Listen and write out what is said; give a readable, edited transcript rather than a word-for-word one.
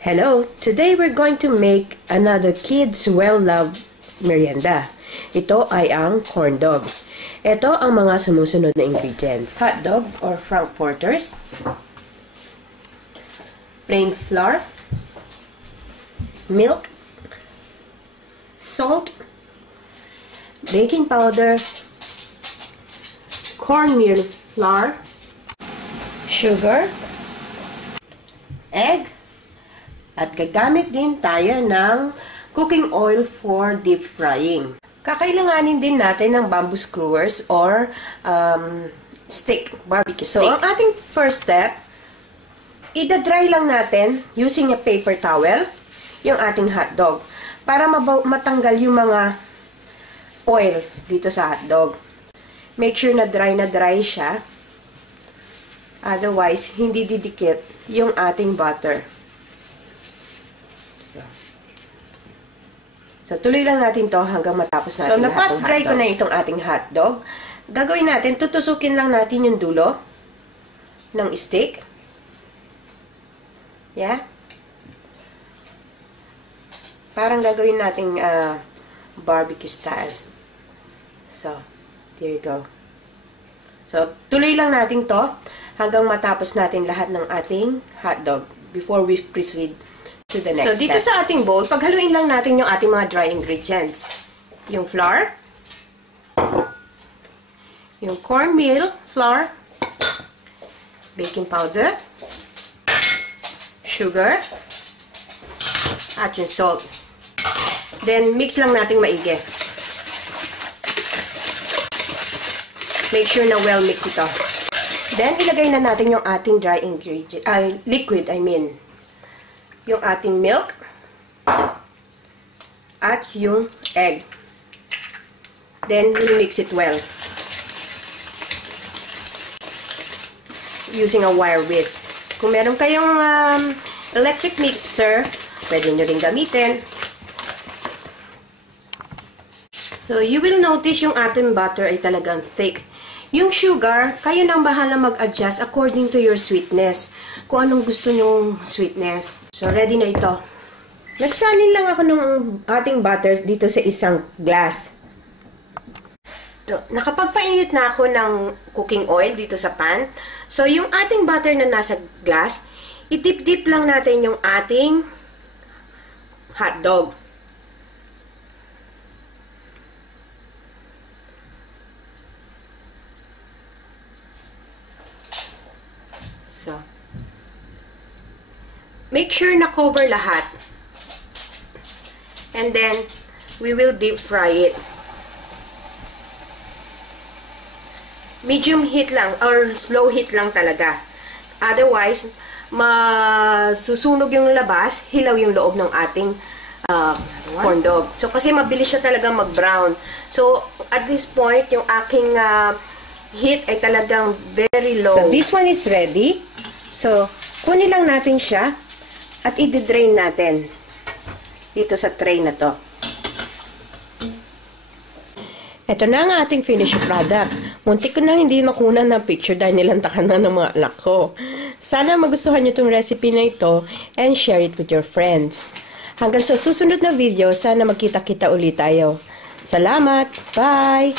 Hello! Today we're going to make another kids well-loved merienda. Ito ay ang corn dog. Ito ang mga sumusunod na ingredients. Hot dog or frankfurters, plain flour, milk, salt, baking powder, cornmeal flour, sugar, egg, at gagamit din tayo ng cooking oil for deep frying. Kakailanganin din natin ng bamboo skewers or stick, barbecue stick. So, ang ating first step, ida-dry lang natin using a paper towel yung ating hotdog para matanggal yung mga oil dito sa hotdog. Make sure na dry siya. Otherwise, hindi didikit yung ating butter. So, tuloy lang natin to hanggang matapos natin. So, napat-dry ko na itong ating hotdog. Gagawin natin, tutusukin lang natin yung dulo ng stick. Yeah? Parang gagawin nating barbecue style. So, there you go. So, tuloy lang natin to hanggang matapos natin lahat ng ating hotdog before we proceed to the next step. So, dito sa ating bowl, paghaluin lang natin yung ating mga dry ingredients. Yung flour, yung cornmeal flour, baking powder, sugar, at yung salt. Then, mix lang natin maigi. Make sure na well mix ito. Then, ilagay na natin yung ating dry ingredient, liquid, yung ating milk at yung egg. Then, we'll mix it well using a wire whisk. Kung meron kayong electric mixer, pwede nyo rin gamitin. So, you will notice yung ating butter ay talagang thick. Yung sugar, kayo nang bahala mag-adjust according to your sweetness. Kung anong gusto nyong sweetness. So, ready na ito. Nagsalin lang ako ng ating butter dito sa isang glass. Nakapagpainit na ako ng cooking oil dito sa pan. So, yung ating butter na nasa glass, itip-dip lang natin yung ating hotdog. So, make sure na cover lahat. And then, we will deep fry it. Medium heat lang, or slow heat lang talaga. Otherwise, masusunog yung labas, hilaw yung loob ng ating corn dog. So, kasi mabilis siya talagang mag-brown. So, at this point, yung aking heat ay talagang very low. So, this one is ready. So, kunin lang natin siya at i-drain natin dito sa tray na to. Ito na ang ating finished product. Muntik ko na hindi makunan ng picture dahil nilantakan na ng mga anak ko. Sana magustuhan nyo itong recipe na ito and share it with your friends. Hanggang sa susunod na video, sana magkita-kita ulit tayo. Salamat! Bye!